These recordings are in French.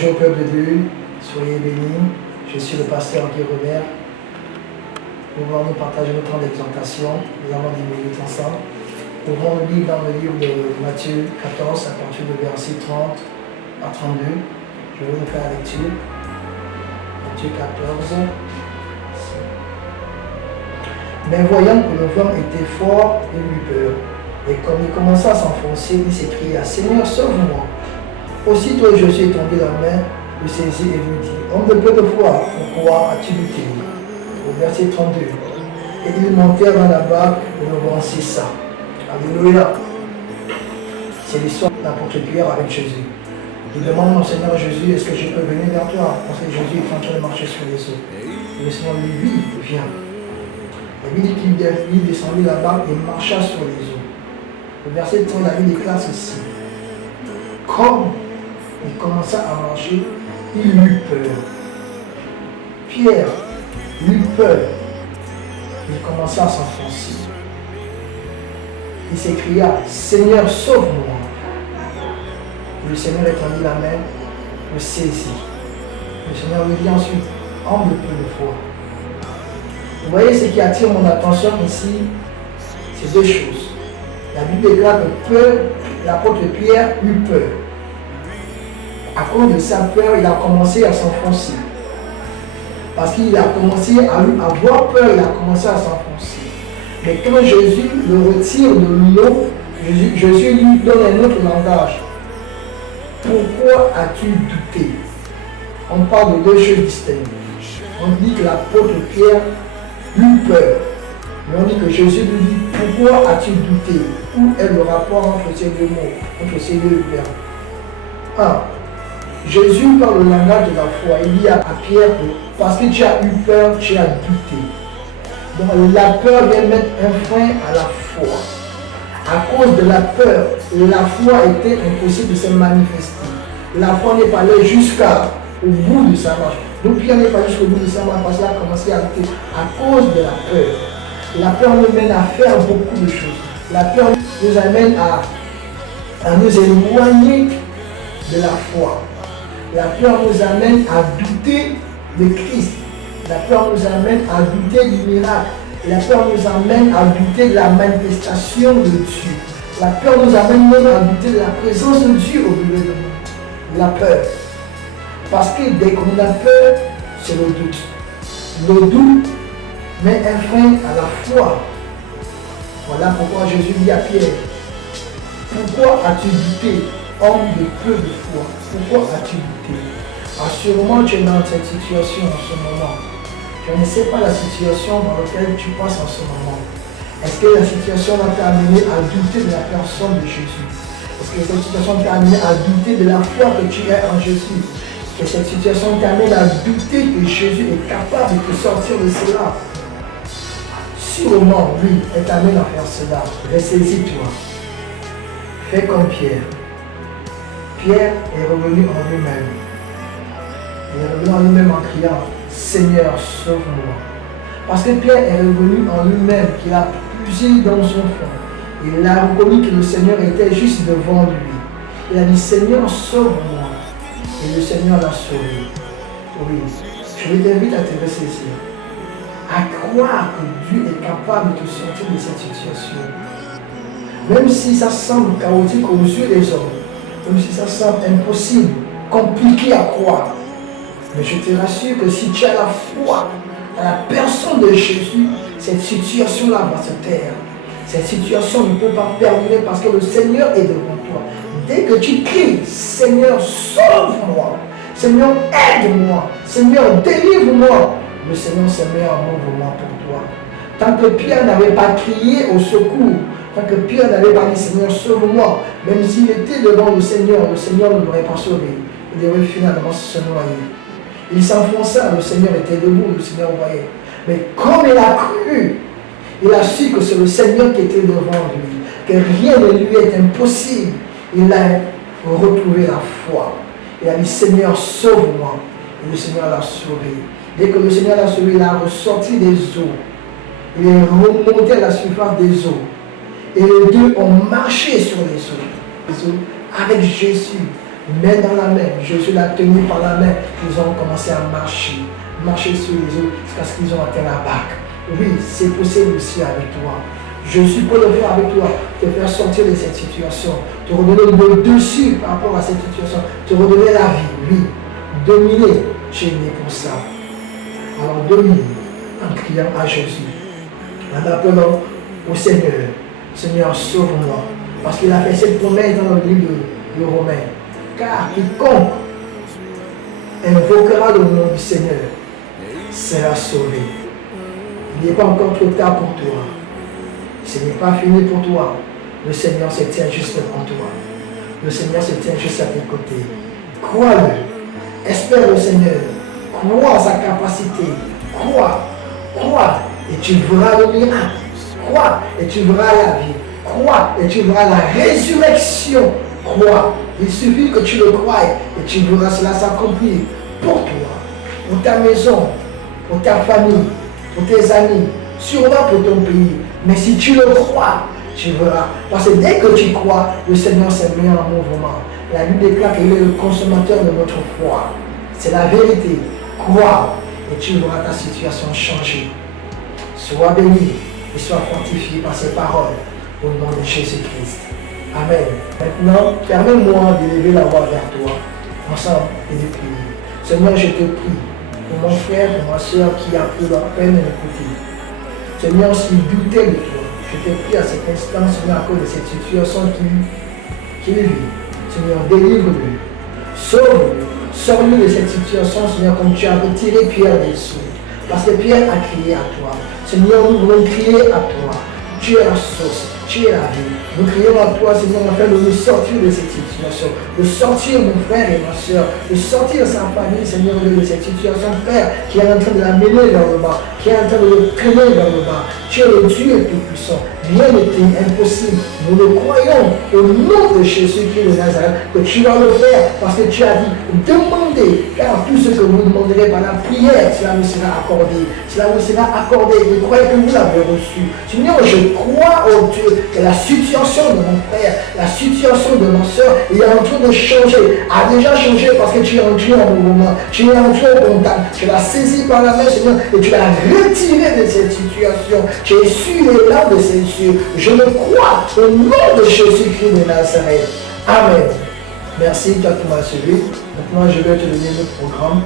Bonjour peuple de Dieu, soyez bénis. Je suis le pasteur Guy Robert. Nous allons nous partager notre temps d'exhortation. Nous avons 10 minutes ensemble. Ouvrons le livre dans le livre de Matthieu 14 à partir du verset 30 à 32. Je vais vous faire la lecture. Matthieu 14. Mais voyant que le vent était fort, il eut peur. Et comme il commença à s'enfoncer, il s'écria, Seigneur, sauve-moi. Aussitôt Jésus étendit la main, le saisit et lui dit, homme de peu de foi, pourquoi as-tu douté? Au verset 32. Et ils montèrent dans la barque et le vent cessa. Alléluia. C'est l'histoire de l'apôtre Pierre avec Jésus. Il demande au Seigneur Jésus, est-ce que je peux venir vers toi? Parce que Jésus est en train de marcher sur les eaux. Et le Seigneur lui dit, viens. La Bible dit qu'il descendit la barque et marcha sur les eaux. Le verset 30, la Bible déclare ceci. Comme il commença à marcher, il eut peur. Pierre eut peur. Il commença à s'enfoncer. Il s'écria, Seigneur, sauve-moi. Le Seigneur étendit la main, le saisit. Le Seigneur lui dit ensuite, homme de peu de foi. Vous voyez ce qui attire mon attention ici, c'est deux choses. La Bible déclare que l'apôtre Pierre eut peur. À cause de sa peur, il a commencé à s'enfoncer. Parce qu'il a commencé à avoir peur, il a commencé à s'enfoncer. Mais quand Jésus le retire de l'eau, Jésus lui donne un autre langage. Pourquoi as-tu douté? On parle de deux choses distinctes. On dit que l'apôtre Pierre eut peur. Mais on dit que Jésus lui dit, pourquoi as-tu douté? Où est le rapport entre ces deux mots, entre ces deux verbes? 1. Jésus parle le langage de la foi. Il dit à Pierre, parce que tu as eu peur, tu as douté. Donc la peur vient mettre un frein à la foi. À cause de la peur, la foi était impossible de se manifester. La foi n'est pas allée jusqu'au bout de sa marche. Donc Pierre n'est pas jusqu'au bout de sa marche parce qu'il a commencé à douter à cause de la peur. La peur nous mène à faire beaucoup de choses. La peur nous amène à nous éloigner de la foi. La peur nous amène à douter de Christ. La peur nous amène à douter du miracle. La peur nous amène à douter de la manifestation de Dieu. La peur nous amène même à douter de la présence de Dieu au milieu de nous. La peur. Parce que dès qu'on a peur, c'est le doute. Le doute met un frein à la foi. Voilà pourquoi Jésus dit à Pierre, pourquoi as-tu douté, homme de peu de foi? Pourquoi as-tu douté? Sûrement tu es dans cette situation en ce moment. Je ne sais pas la situation dans laquelle tu passes en ce moment. Est-ce que la situation t'a amené à douter de la personne de Jésus? Est-ce que cette situation t'a amené à douter de la foi que tu as en Jésus? Est-ce que cette situation t'a amené à douter que Jésus est capable de te sortir de cela? Sûrement, lui, est amené à faire cela. Ressaisis-toi. Fais comme Pierre. Pierre est revenu en lui-même. Il est revenu en lui-même en criant, Seigneur, sauve-moi. Parce que Pierre est revenu en lui-même, qu'il a puisé dans son fond. Il a reconnu que le Seigneur était juste devant lui. Il a dit, Seigneur, sauve-moi. Et le Seigneur l'a sauvé. Oui, je t'invite à te ressaisir. À croire que Dieu est capable de te sortir de cette situation. Même si ça semble chaotique aux yeux des hommes, même si ça semble impossible, compliqué à croire. Mais je te rassure que si tu as la foi à la personne de Jésus, cette situation-là va se taire. Cette situation ne peut pas perdurer parce que le Seigneur est devant toi. Dès que tu cries, Seigneur, sauve-moi, Seigneur, aide-moi, Seigneur, délivre-moi, le Seigneur se met en mouvement pour toi. Tant que Pierre n'avait pas crié au secours, tant que Pierre n'avait pas dit Seigneur, sauve-moi, même s'il était devant le Seigneur ne l'aurait pas sauvé. Il devait finalement se noyer. Il s'enfonça, le Seigneur était debout, le Seigneur voyait. Mais comme il a cru, il a su que c'est le Seigneur qui était devant lui, que rien ne lui est impossible. Il a retrouvé la foi. Il a dit Seigneur, sauve-moi. Et le Seigneur l'a sauvé. Dès que le Seigneur l'a sauvé, il a ressorti des eaux. Il est remonté à la surface des eaux. Et les deux ont marché sur les eaux avec Jésus. main dans la main. Jésus l'a tenu par la main. Ils ont commencé à marcher sur les eaux jusqu'à ce qu'ils ont atteint la barque. Oui, c'est possible aussi avec toi. Jésus peut le faire avec toi, te faire sortir de cette situation, te redonner le dessus par rapport à cette situation, te redonner la vie, oui, dominer. Tu es né pour ça. Alors domine en criant à Jésus, en appelant au Seigneur. Seigneur, sauve-moi. Parce qu'il a fait cette promesse dans le livre de Romains. Car quiconque invoquera le nom du Seigneur sera sauvé. Il n'est pas encore trop tard pour toi. Ce n'est pas fini pour toi. Le Seigneur se tient juste devant toi. Le Seigneur se tient juste à tes côtés. Crois-le. Espère le Seigneur. Crois à sa capacité. Crois. Et tu verras le miracle. Crois et tu verras la vie. Crois et tu verras la résurrection. Crois. Il suffit que tu le croies et tu verras cela s'accomplir pour toi, pour ta maison, pour ta famille, pour tes amis, sûrement pour ton pays. Mais si tu le crois, tu verras. Parce que dès que tu crois, le Seigneur s'est mis en mouvement. La Bible déclare qu'il est le consommateur de notre foi. C'est la vérité. Crois et tu verras ta situation changer. Sois béni et sois fortifié par ces paroles au nom de Jésus-Christ. Amen. Maintenant, permets-moi d'élever la voix vers toi, ensemble et de prier. Seigneur, je te prie pour mon frère, pour ma soeur qui a pris la peine de m'écouter. Seigneur, s'il doutait de toi, je te prie à cet instant, Seigneur, à cause de cette situation qu'il vit. Seigneur, délivre-le, sauve-le, sors-le de cette situation, Seigneur, comme tu as retiré Pierre des seaux. Parce que Pierre a crié à toi. Seigneur, nous voulons crier à toi. Tu es la source, tu es la vie. Nous crions à toi, Seigneur, afin de nous sortir de cette situation, de sortir mon frère et ma soeur, de sortir sa famille, Seigneur, de cette situation, Père, qui est en train de la mener vers le bas, qui est en train de le traîner vers le bas. Tu es le Dieu tout-puissant. Rien n'est impossible. Nous le croyons au nom de Jésus-Christ de Nazareth que tu vas le faire parce que tu as dit demandez, car tout ce que vous demanderez par la prière, cela vous sera accordé. Cela vous sera accordé. Vous croyez que vous l'avez reçu. Seigneur, je crois au Dieu que la situation de mon frère, la situation de ma soeur est en train de changer, a déjà changé parce que tu es entré en mouvement, tu es entré au contact, tu l'as saisi par la main, Seigneur, et tu l'as retiré de cette situation. Tu es su les larmes de ses yeux. Je le crois au nom de Jésus-Christ de Nazareth. Amen. Merci, toi qui m'as suivi. Maintenant, je vais te donner le programme.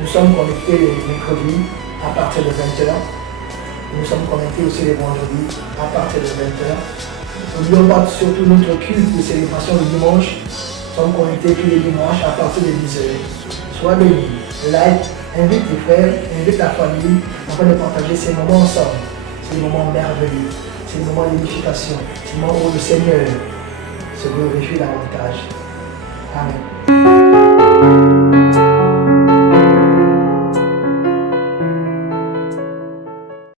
Nous sommes connectés les mercredis à partir de 20h. Nous sommes connectés aussi les vendredis à partir de 20h. N'oublions pas surtout notre culte de célébration le dimanche. Nous sommes connectés tous les dimanches à partir de 10h. Sois béni, like, invite tes frères, invite ta famille afin de partager ces moments ensemble. Ces moments merveilleux, ces moments d'édification, ces moments où le Seigneur se glorifie davantage. Amen.